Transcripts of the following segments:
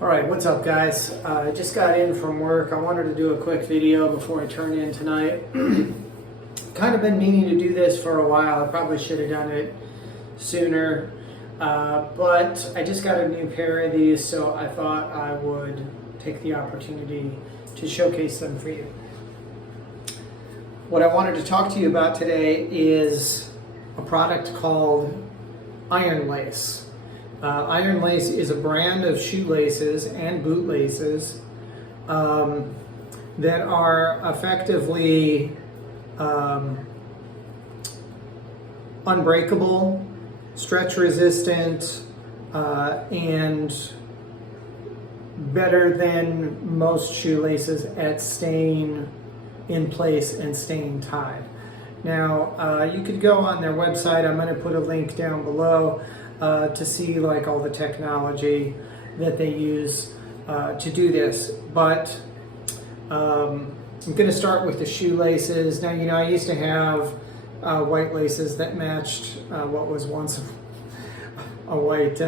All right, what's up guys? I just got in from work. I wanted to do a quick video before I turn in tonight. Kind of been meaning to do this for a while. I probably should have done it sooner, but I just got a new pair of these, so I thought I would take the opportunity to showcase them for you. What I wanted to talk to you about today is a product called IronLace. IronLace is a brand of shoelaces and bootlaces that are effectively unbreakable, stretch resistant, and better than most shoelaces at staying in place and staying tied. Now, you could go on their website. I'm going to put a link down below to see like all the technology that they use to do this. But I'm going to start with the shoelaces. Now, I used to have white laces that matched what was once a white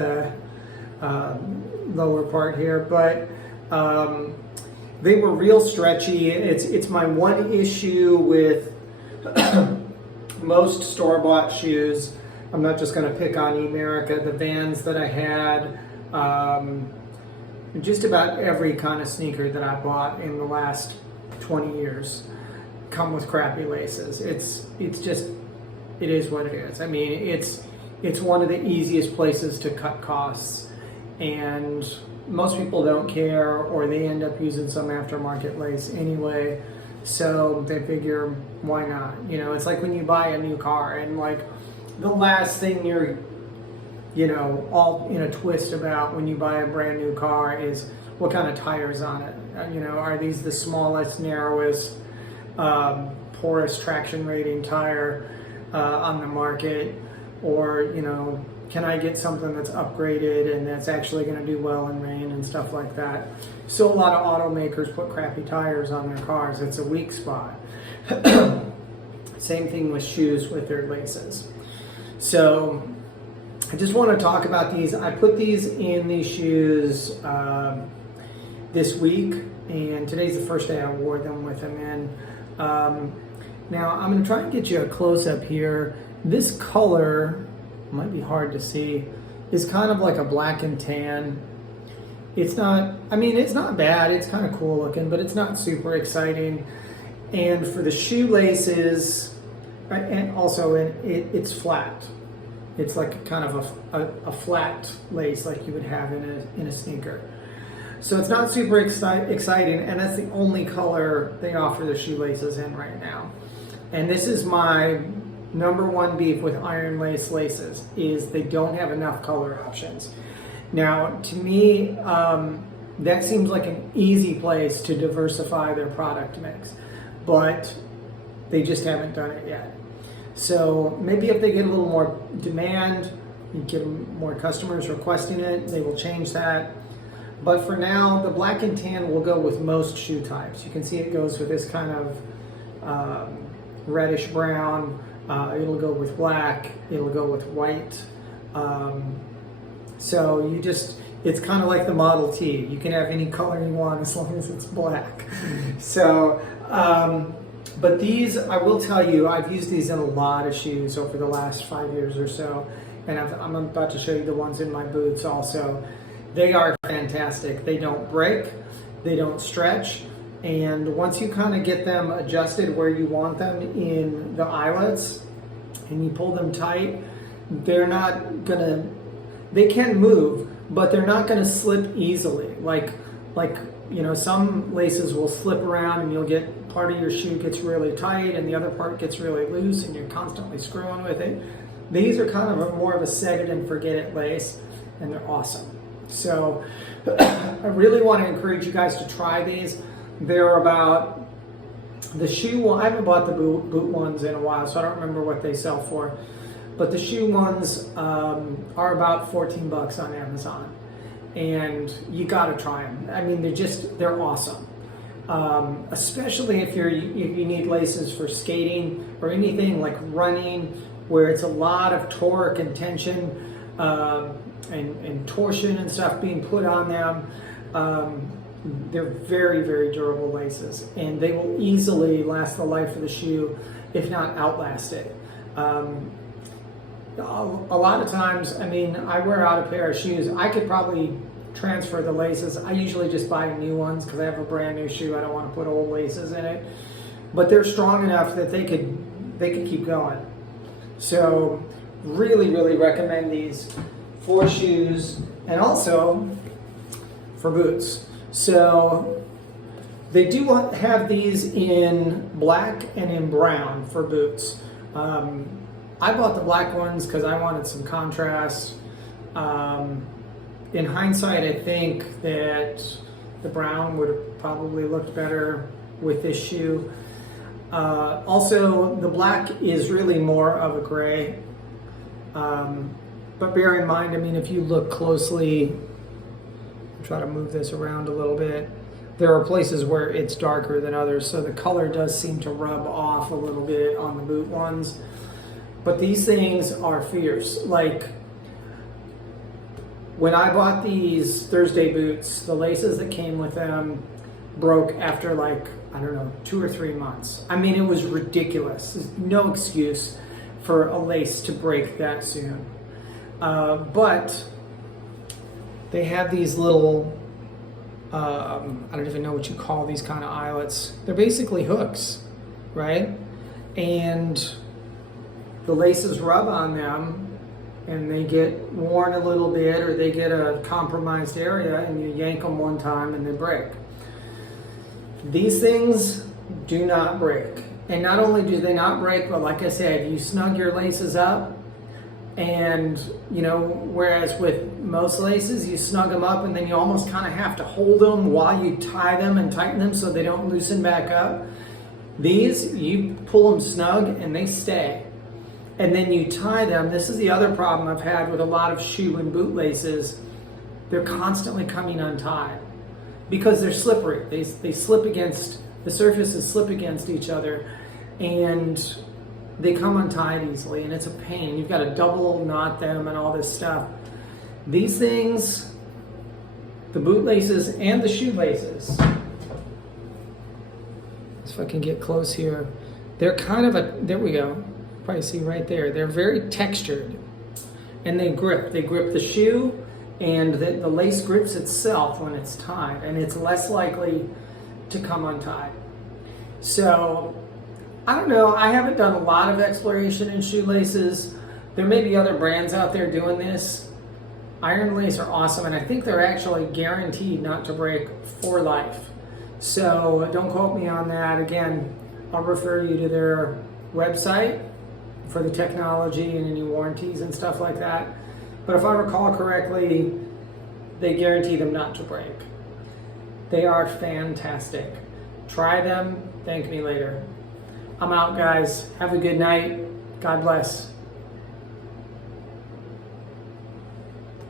lower part here, but they were real stretchy. It's my one issue with most store-bought shoes. I'm not just going to pick on America. The Vans that I had, just about every kind of sneaker that I bought in the last 20 years come with crappy laces. It is what it is. I mean, it's one of the easiest places to cut costs, and most people don't care, or they end up using some aftermarket lace anyway, so they figure, why not? It's like when you buy a new car, and like the last thing you're all in a twist about when you buy a brand new car is what kind of tires on it. Are these the smallest, narrowest, poorest traction rating tire on the market, or can I get something that's upgraded and that's actually going to do well in rain and stuff like that? So a lot of automakers put crappy tires on their cars. It's a weak spot. Same thing with shoes with their laces. So I just want to talk about these. I put these in these shoes this week, and today's the first day I wore them with them in. Now I'm going to try and get you a close-up here. This color, might be hard to see, is kind of like a black and tan. It's not bad. It's kind of cool looking, but it's not super exciting. And for the shoelaces, and also it's flat. It's like kind of a flat lace like you would have in a sneaker. So it's not super exciting, and that's the only color they offer the shoelaces in right now. And this is my number one beef with IronLace laces, is they don't have enough color options. Now, to me, that seems like an easy place to diversify their product mix, but they just haven't done it yet. So maybe if they get a little more demand, you get more customers requesting it, they will change that. But for now, the black and tan will go with most shoe types. You can see it goes with this kind of reddish brown. It'll go with black. It'll go with white. So it's kind of like the Model T. You can have any color you want as long as it's black. So, but these, I will tell you, I've used these in a lot of shoes over the last 5 years or so, and I'm about to show you the ones in my boots also. They are fantastic. They don't break, they don't stretch, and once you kind of get them adjusted where you want them in the eyelets, and you pull them tight, they can move, but they're not gonna slip easily. Like some laces will slip around and you'll get part of your shoe gets really tight and the other part gets really loose and you're constantly screwing with it. These are kind of more of a set it and forget it lace, and they're awesome. So I really want to encourage you guys to try these. They're about the shoe one. I haven't bought the boot ones in a while, so I don't remember what they sell for. But the shoe ones are about 14 bucks on Amazon, and you got to try them. I mean, they're awesome. Especially if you need laces for skating or anything like running, where it's a lot of torque and tension and torsion and stuff being put on them. They're very, very durable laces, and they will easily last the life of the shoe, if not outlast it. A lot of times, I mean, I wear out a pair of shoes. I could probably transfer the laces. I usually just buy new ones because I have a brand new shoe. I don't want to put old laces in it. But they're strong enough that they could keep going. So really, really recommend these for shoes and also for boots. So they do have these in black and in brown for boots. I bought the black ones because I wanted some contrast. In hindsight, I think that the brown would have probably looked better with this shoe. Also, the black is really more of a gray. But bear in mind, I mean, if you look closely, I'll try to move this around a little bit. There are places where it's darker than others, so the color does seem to rub off a little bit on the boot ones. But these things are fierce. Like, when I bought these Thursday boots, the laces that came with them broke after, like, I don't know, 2 or 3 months. I mean, it was ridiculous. There's no excuse for a lace to break that soon. But they have these little, I don't even know what you call these kind of eyelets. They're basically hooks, right? And the laces rub on them and they get worn a little bit, or they get a compromised area, and you yank them one time and they break. These things do not break. And not only do they not break, but like I said, you snug your laces up, and you know, whereas with most laces, you snug them up and then you almost kind of have to hold them while you tie them and tighten them so they don't loosen back up. These, you pull them snug and they stay. And then you tie them. This is the other problem I've had with a lot of shoe and boot laces. They're constantly coming untied because they're slippery. They slip against, the surfaces slip against each other, and they come untied easily, and it's a pain. You've got to double knot them and all this stuff. These things, the boot laces and the shoe laces, if I can get close here, they're kind of a, there we go. Probably see right there. They're very textured, and they grip. They grip the shoe, and the lace grips itself when it's tied, and it's less likely to come untied. So, I don't know. I haven't done a lot of exploration in shoelaces. There may be other brands out there doing this. IronLace are awesome, and I think they're actually guaranteed not to break for life. So don't quote me on that. Again, I'll refer you to their website for the technology and any warranties and stuff like that. But if I recall correctly, they guarantee them not to break. They are fantastic. Try them, thank me later. I'm out, guys. Have a good night. God bless.